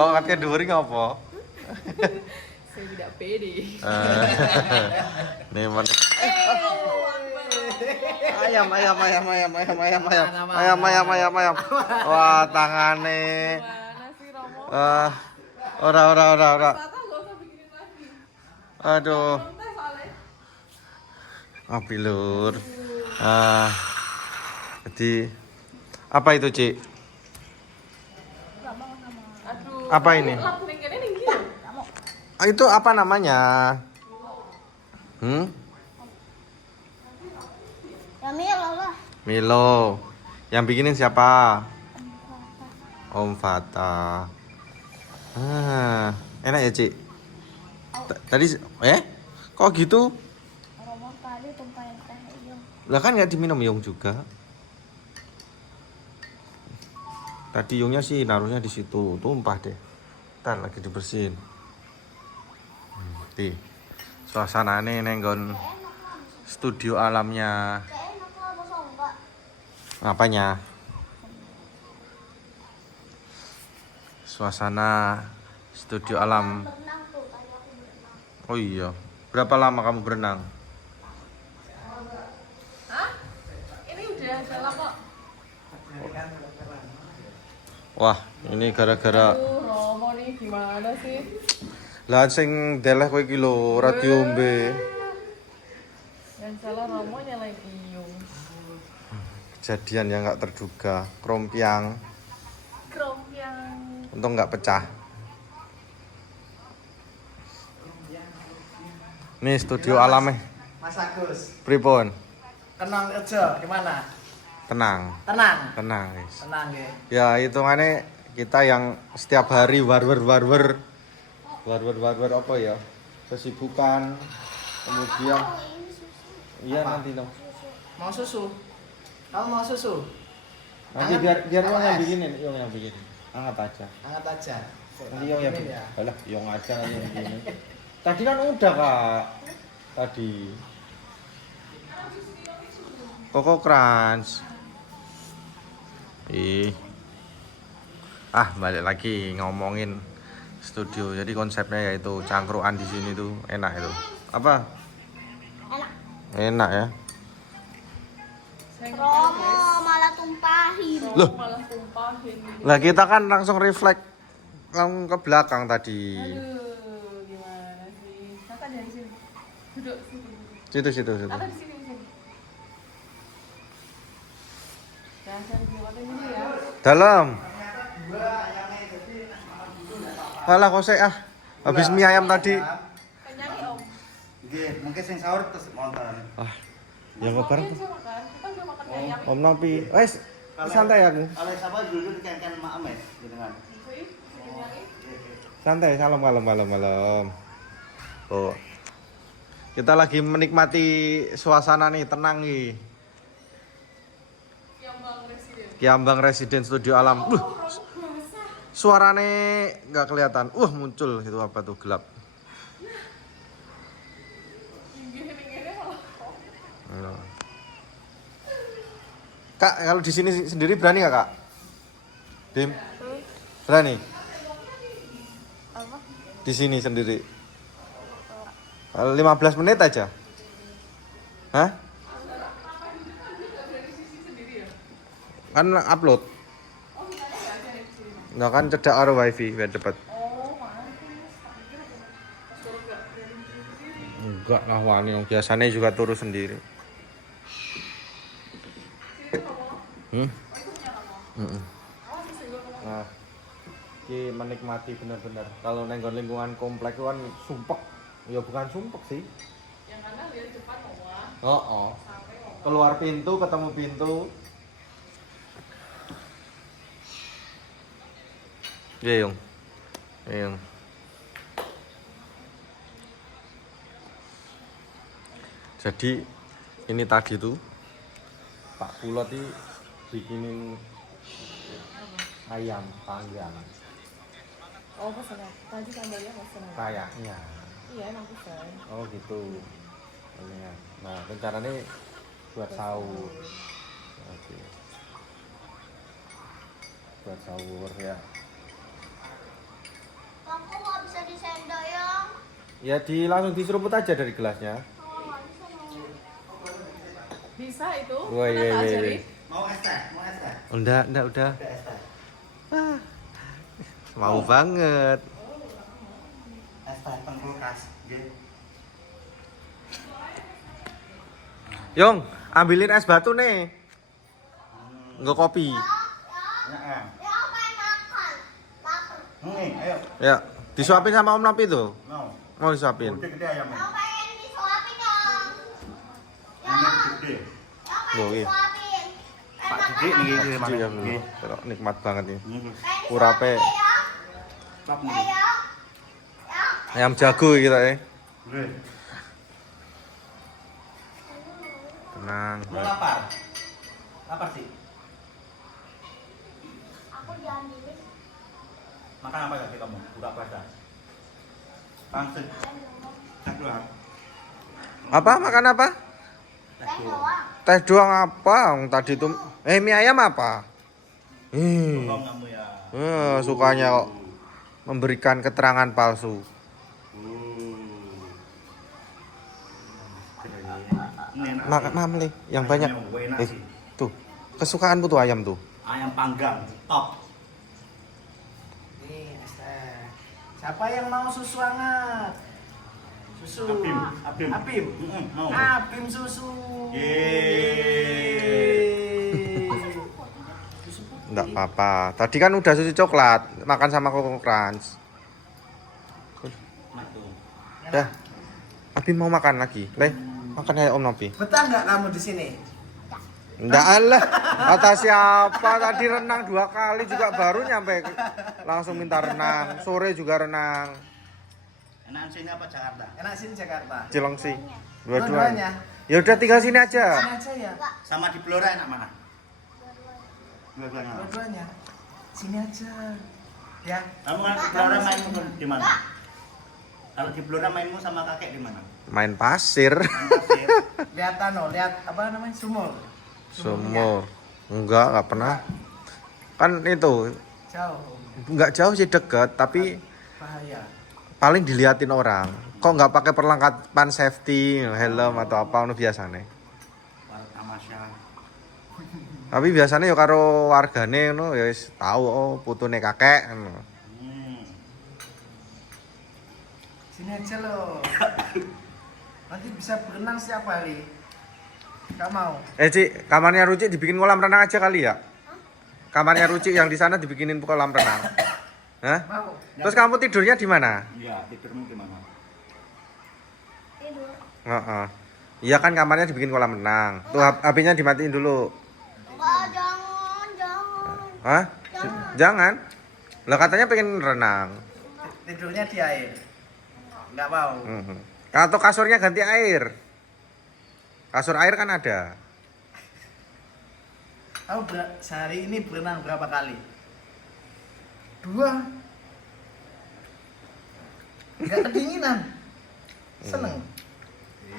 Oh, katanya dhuwur iki apa? Saya tidak pede. Nih mana? Ayam. Wah, tangane. Mana sih Romo? Ora. Tata gak usah bikinin lagi. Aduh. Santai soalnya. Api lur. Jadi apa itu, Cik? Aduh. Apa ini? Lampu ning kene ning ndi? Itu apa namanya? Ya Milo lah. Milo. Yang bikinin siapa? Om Fata. Enak ya, Cik? Tadi kok gitu? Romo tadi tumpahin teh Yung. Lah kan nggak diminum Yung juga. Tadi Yungnya sih naruhnya di situ, tumpah deh. Ntar lagi dibersihin. Di suasanane nenggon studio alamnya. Gak enak lah masa enggak. Apanya? Suasana studio alam. Berenang tuh, tadi aku berenang. Oh iya. Berapa lama kamu berenang? Hah? Ini udah dalam kok. Wah, ini gara-gara Aduh, Romo nih gimana sih? lah sing deleh kowe iki lho, ora diombe. Yang salah Romo nyalain Iyung. Kejadian yang nggak terduga, krompiang. Krompiang. Untung nggak pecah. Nih studio alamnya. Mas Agus, Pripun? kenang aja gimana? Tenang, guys. Tenang ya. Ya hitungannya kita yang setiap hari warwer apa ya? Kesibukan. Kemudian iya Apa? nanti dong. Mau susu? Kamu mau susu? Nanti Hangat? biar Apa yang es? bikinin, yang bikinin. Angkat aja. Hangat aja. Nanti yang Ini bikin. Alah, yang aja yang bikinin. Tadi kan udah, Kak. Tadi. Koko Crunch. Balik lagi ngomongin studio. Jadi konsepnya yaitu cangkruan di sini tuh enak itu. Apa? Enak. Enak ya. Romo malah tumpahin. Loh. Malah tumpahin. Lah kita kan langsung refleks langsung ke belakang tadi. Aduh, gimana sih? Tata dari sini. Duduk situ. Situ. Tata di sini. Dasar gimana ini ya? Dalam. Alah kosek Habis mie ayam tadi. Kenyang ya, Om. Oke, mungkin sing sahur terus monton. Ya ngobar. Makan sama kan? Kita udah makan ayam. Om Nopi. Santai aku. Kalau siapa dulu kan maam ya, gitu kan. Wih, kenyangin. Santai, salam malam. Oh. Kita lagi menikmati suasana nih, tenang nih. Kiambang Residen Studio Alam. Suarane nggak kelihatan. Muncul itu apa tuh gelap. Kak, kalau di sini sendiri berani nggak, Kak? Dim? Berani? Apa? Di sini sendiri. 15 menit aja. Hah? Kan upload. Nah kan cedak karo wifi biar cepet. Enggak lah wani, biasanya juga turu sendiri. Nah, ini menikmati benar-benar. Kalau nenggon lingkungan komplek itu kan sumpek. Ya bukan sumpek sih. Yang mana lihat depan Oma. Oh. Keluar pintu ketemu pintu. Iya, Yung. Jadi ini tadi tuh Pak Pulot ini bikinin ayam panggang. Oh, pesan. Tadi sambalnya pesan. Kayaknya. Iya, emang pesan. Oh gitu. Nah, rencananya buat sahur. Oke. Buat sahur ya. Aku nggak bisa disendok ya. Ya langsung diseruput aja dari gelasnya. Oh, nggak bisa mau. Bisa itu. Wah, Udah iya, tak iya, ajari. iya. Mau es teh? Mau es teh? Udah. Udah es teh. Mau banget. Es teh teng kulkas. Nggih. Yong, ambilin es batu nih. Enggak kopi. Ya. Ya, aku pengen makan. Lapar. Ayo. Ya, disuapin sama Om Nopi tuh. Mau. Mau disuapin. Gede ayamnya. Aku pengen disuapin dong. Ya, Ini gede. aku Loh, pengen iya. disuapin. Pak Gede nih gede Cuci mana? ya dulu. Terus nikmat banget ini. Ini. Pengen Urape. disuapin ya. Stop Ya, nih. ya. Ya. Ayam jago kita ya. Gede. Tenang. Mau lapar? Lapar sih. Aku diambilin. Makan apa tadi kamu? Buka puasa. Pangsit. Cek doang. Apa? Makan apa? Cek Teh doang. doang. Teh doang apa? Tadi tuh mie ayam apa? Bohong kamu ya. Sukanya kok memberikan keterangan palsu. Ini enak Makan sih. mamle yang banyak. Ayamnya enak sih. Tuh, kesukaanku tuh ayam tuh. Ayam panggang, top. Nih, es teh. Siapa yang mau susu hangat? Susu. Apim. Apim. Mau. Apim susu. Yeay. Susu putih. Enggak apa-apa. Tadi kan udah susu coklat, makan sama Coco Crunch. Nah, tuh. Dah. Abi mau makan lagi. Le, makan ya Om Nopi. Betah nggak kamu di sini? Enggak Allah. Kata siapa tadi renang 2 kali juga baru nyampe langsung minta renang. Sore juga renang. Enakan sini apa Jakarta? Enak sini Jakarta. Cilengsi. Dua-duanya. Ya udah tinggal sini aja. Sini aja ya. Sama di Blora enak mana? Dua-duanya. Dua-duanya. Sini aja. Ya. Kamu kan di Blora mainmu di mana? Kalau di Blora mainmu sama kakek di mana? Main pasir. Pasir. Lihat lihat apa namanya? Sumur. Sumur. Enggak pernah. Kan itu Jauh. enggak jauh sih deket, tapi Bahaya. paling diliatin orang. Kok nggak pakai perlengkapan safety, helm atau apa nu biasane. Warga Amasya. Tapi biasanya ya karo wargane ngono ya wis tahu oh putune kakek ngono. Sini aja loh. Nanti bisa berenang setiap hari. Gak mau. Ci, kamarnya Ruci dibikin kolam renang aja kali ya? Kamarnya Ruci yang di sana dibikinin kolam renang. Hah? Mau. Terus kamu tidurnya di mana? Iya, tidurmu di mana? Tidur. Heeh. Iya kan kamarnya dibikin kolam renang. Tuh HP-nya dimatiin dulu. Enggak, jangan. Hah? Jangan. Lah katanya pengen renang. Tidurnya di air. Nggak mau. Mhm. Atau kasurnya ganti air. Kasur air kan ada. Tahu sehari ini berenang berapa kali? 2. Nggak kedinginan. Seneng.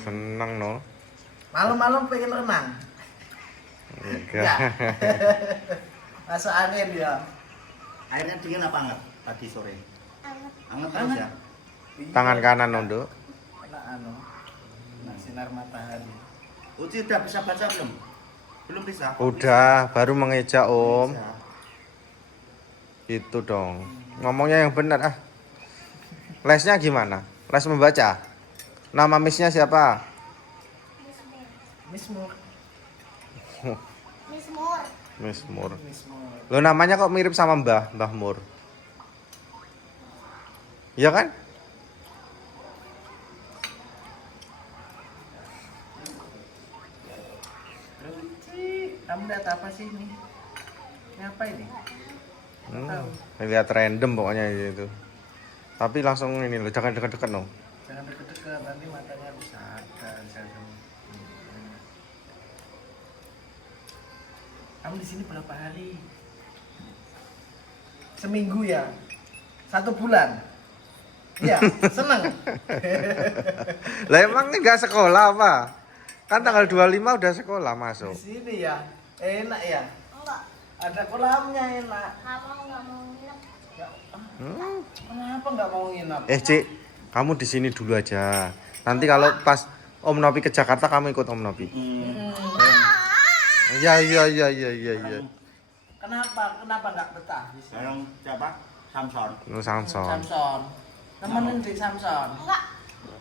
Seneng no. Malam-malam pengen renang. Enggak. Masuk angin ya. Airnya dingin apa enggak? Tadi sore. Anget. Anget terus ya? Tangan kanan Nondo. Kena anu. Kena sinar matahari. Uci udah bisa baca belum? Belum bisa. Udah, baru mengeja Om. Bisa. Itu dong. Ngomongnya yang benar ah. Lesnya gimana? Les membaca. Nama misnya siapa? Mismur. Miss Moore. Miss Mur. Mismur. Lo namanya kok mirip sama Mbah Mur. Iya kan? Luci. Kamu lihat apa sih ini? Ini apa ini? Lihat random pokoknya itu. Tapi langsung ini lo jangan dekat-dekat no. Jangan deket-deket, nanti matanya rusak. Kamu di sini berapa hari? Seminggu ya? 1 bulan? Iya, seneng. Lah emang enggak sekolah apa? Kan tanggal 25 udah sekolah Di masuk. sini ya, enak ya. Enggak. Ada kolamnya enak. Nggak mau nginep. Ya, Hmm. kenapa nggak nginep. Cik, kamu di sini dulu aja. Nanti kalau pas Om Nopi ke Jakarta kamu ikut Om Nopi. Iya. Kenapa nggak betah di sini? Yang siapa? Samson. Nu Samson. Samson. Nemenin di Samson. Enggak.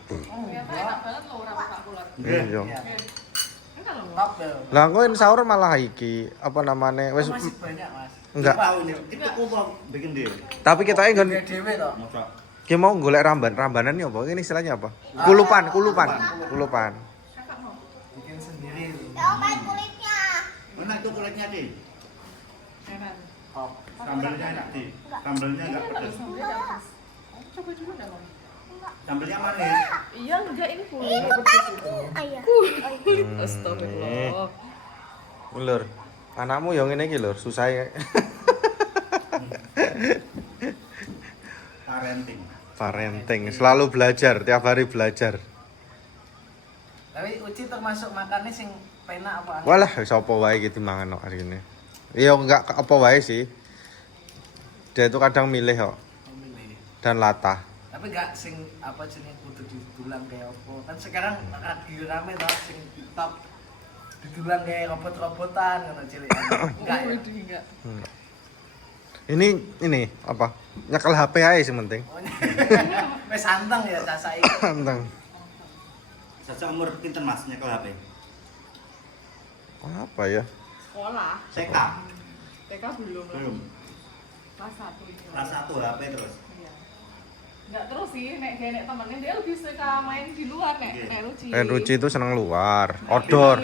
Oh, Ternyata enggak. enak banget loh orang tak kulat. Iya. Iya. Enak loh. Top deh. Lah engko sahur malah iki apa namanya? Wis Masih banyak, Mas. enggak. Tahu ini, kita kok mau bikin dia. Tapi kita nggon Dia dewe toh. Masa ki mau golek rambanan ini apa? Ini istilahnya apa? Kulupan. Kakak mau. Bikin sendiri. Ya main kulitnya. mana itu kulitnya sih? Enak. Top. Sambalnya enak sih. Sambalnya Ini enggak enak loh pedas. sambalnya pedas. Coba dulu dah Om. Sambalnya manis. Iya enggak ini kulit. Ayah. Astagfirullah. Lur, anakmu yang ini iki lur, susah ya. Parenting, selalu belajar, tiap hari belajar. Tapi Uci termasuk makannya sing penak apa? Walah, wis apa wae iki dimangan kok hari ini. Iya enggak apa wae sih. Dia itu kadang milih kok Memilih. dan latah. Tapi gak sing apa jenis kudu didulang kayak apa. Kan sekarang lagi rame toh sing TikTok didulang kayak robot-robotan ngono cilik. Enggak ya. Waduh, enggak. Ini apa? Nyekel HP aja sih penting. Wes santeng ya cah saiki. Tentang Sasa umur pinten Mas nyekel HP? apa ya? Sekolah. TK. TK belum lah. Belum. Kelas 1 ini. Kelas 1 HP terus. Iya. Enggak terus sih, nek temennya dia lebih suka main di luar nek Ruci. Ruci itu seneng luar, outdoor.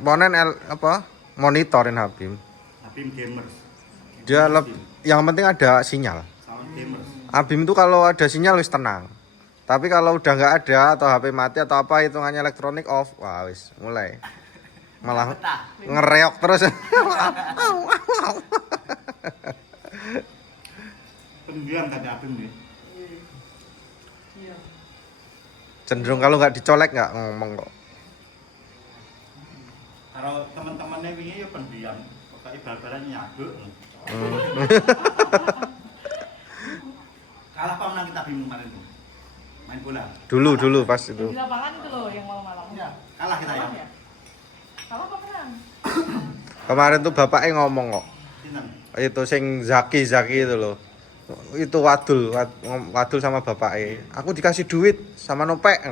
Ponen apa? Monitorin Habim. Habim gamers. Dia yang penting ada sinyal. Sound gamers. Habim itu kalau ada sinyal wis tenang. Tapi kalau udah nggak ada atau HP mati atau apa hitungannya elektronik off, wah wis mulai malah Betah. ngereok terus. Pendiam tadi Habim nih. Iya. Cenderung kalau nggak dicolek nggak ngomong kok. Kalau teman-temannya wingi ya pendiam. Pokoknya bal-balan nyaduk. Kalah apa menang kita Habim kemarin tuh? Main bola. Dulu pas Di itu. lapangan itu loh yang malam-malam. Iya. Kalah kita ya. Kalah ya? Kalah apa menang? Kemarin tuh bapaknya ngomong kok. Sinten? Itu sing Zaki itu loh. Itu wadul sama bapaknya. Aku dikasih duit sama nopek.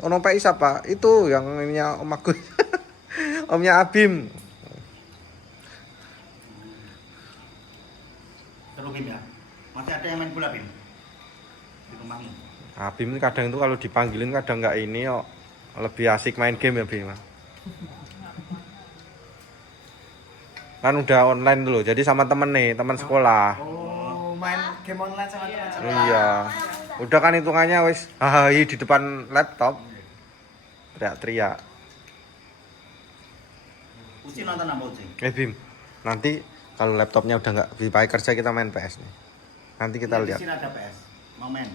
Oh, nopek siapa? Itu yang ininya Om Agus. Omnya Abim. Seru Bim ya. Masih ada yang main bola Bim? Di rumahmu. Abim ini kadang itu kalau dipanggilin kadang nggak ini kok. Lebih asik main game ya Bim. Kan udah online dulu, jadi sama temen nih, teman sekolah. Oh, main game online sama teman-teman. Iya. Udah kan hitungannya wis hahaha di depan laptop. Teriak-teriak. Uci nonton apa Uci? Bim, nanti kalau laptopnya udah nggak dipakai kerja kita main PS nih. Nanti kita Di lihat. sini ada PS. Mau main.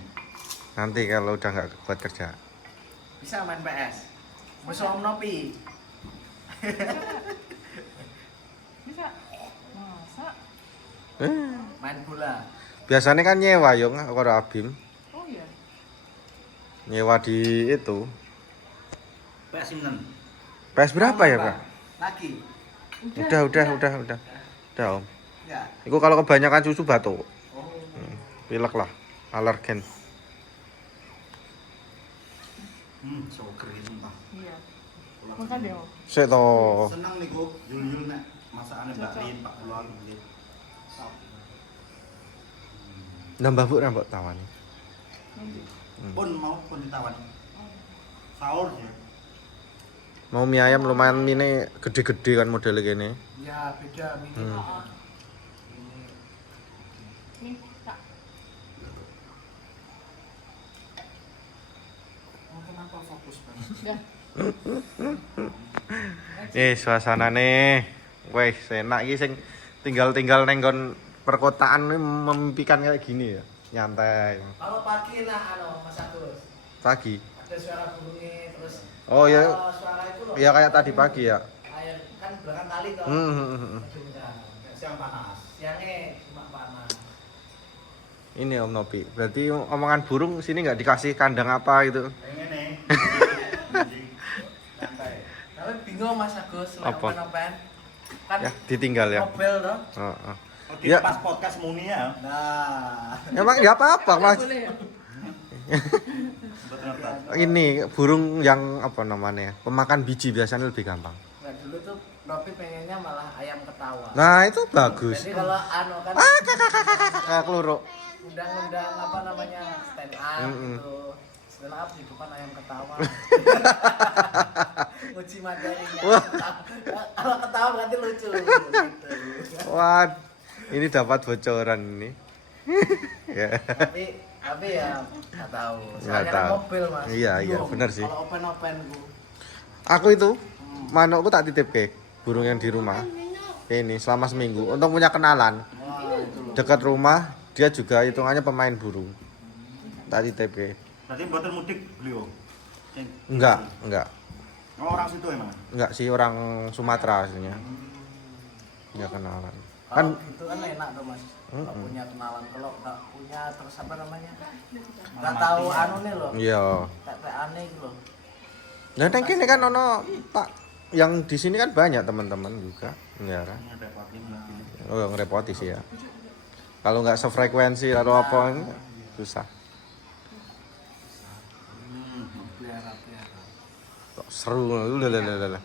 Nanti kalau udah nggak buat kerja. Bisa main PS. Musuh Om Nopi. Bisa. Masa? Main bola. Biasanya kan nyewa yung kalau Abim. Oh iya. Nyewa di itu. PS sinten? PS berapa ya, Pak? Lagi. Udah Om. Ya. Itu kalau kebanyakan susu batuk. Oh. Pilek lah, alergen. Soger itu entah. Iya. Makan deh Om. Sik to. Seneng niku yul-yul nek masakane Mbak Lin, Pak Kulon gitu. Nambah Bu nambah tawani. Pun mau pun ditawan. Sahur ya. Mau mie ayam lumayan mie gede-gede kan modelnya gini. Ya, beda mini. Nih, Kak. Oh, kenapa fokus banget? Ya. Suasana nih. Wes, enak iki sing tinggal-tinggal neng nggon perkotaan ini memimpikan kayak gini ya. Nyantai. Kalau pagi Mas Agus. Pagi. Ada suara burungnya terus. Oh ya, Suara itu loh. ya kayak tadi pagi ya. Air kan belakang kali toh. Hmm. Gedungnya. Siang panas. Siangnya cuma panas. Ini Om Nopi. Berarti omongan burung sini nggak dikasih kandang apa gitu. Pengen nih. Santai. Tapi bingung Mas Agus, lek Apa? open-open. Kan Ya, ditinggal ya. mobil toh. Heeh. Oh, Ya. pas podcast muni ya. Nah, Emang ya apa-apa, Mas. Boleh ya? Betul betul. Ini burung yang apa namanya? Pemakan biji biasanya lebih gampang. nah dulu tuh Nopi pengennya malah ayam ketawa. Nah, itu bagus. Jadi kalau anu kan Kayak keluruk. undang-undang apa namanya stand up Mm-mm. gitu. Stand up di depan ayam ketawa. Uji materinya. Kalau ketawa berarti lucu. Gitu. Wah, ini dapat bocoran ini. Ya. Tapi ya nggak tahu. Nggak Soalnya kan tahu. mobil Mas. Iya, iya, Bingung. bener sih. Kalau open ku. Aku itu manukku tak titip ke burung yang di rumah. Ini selama seminggu untuk punya kenalan. Wah, itu loh. Dekat rumah dia juga hitungannya pemain burung. Tak titip ke. Berarti buatan mudik beliau. Enggak. Oh, orang situ emang. Enggak sih orang Sumatera aslinya. Punya kenalan. Kan Kalau gitu kan enak tuh Mas. Kalau punya kenalan, kalau nggak punya terus apa namanya? Nggak tahu anu nih loh. iya. Kayak aneh gitu loh. Nah, neng kene kan ono Pak yang di sini kan banyak teman-teman juga. Ya. Ini ada pakai mungkin. Oh, ngerepoti sih ya. Kalau nggak sefrekuensi atau apa susah. Pelihara. Kok seru lah.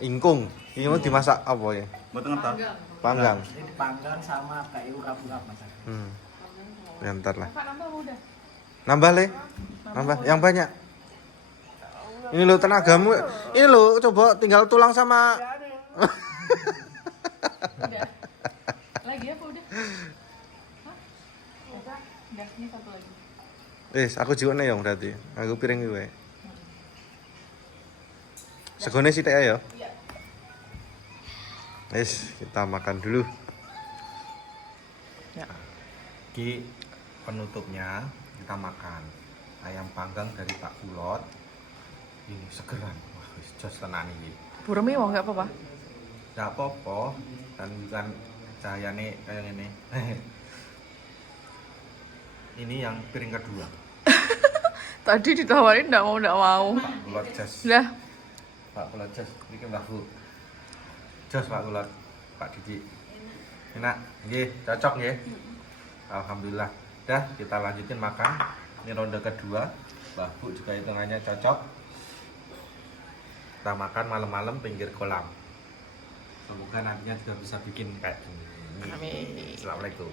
Ingkung, ini mau dimasak apa ya? Betul ngerti. Panggang. Panggang. Ini dipanggang sama kayak urap-urap Mas. Ya, ntar lah. Pak nambah udah. Nambah le, nambah yang banyak. Ini lo tenagamu, ini lo coba tinggal tulang sama. Udah. Lagi apa udah? Hah? Udah, ini satu lagi. Aku juga nih yang berarti. Aku piring gue. Segone sithik ae ya. Iya. Kita makan dulu. Ya. Ki penutupnya kita makan ayam panggang dari Pak Kulot. Ini segeran. Wah, wis jos tenan iki. Burungnya mau nggak apa-apa? Nggak apa-apa, kan bukan cahayane kayak ini. Ini yang piring kedua. Tadi ditawarin nggak mau. Pak Kulot jos. Udah. Pak Kulot jos. Ini Mbak Bu. Jos Pak Kulot. Pak Didi. Enak, nggih, cocok nggih. Alhamdulillah. Dah, kita lanjutin makan. Ini ronde kedua. Mbak Bu juga hitungannya cocok. Kita makan malam-malam pinggir kolam. Semoga nantinya juga bisa bikin kayak gini. Amin. Assalamualaikum.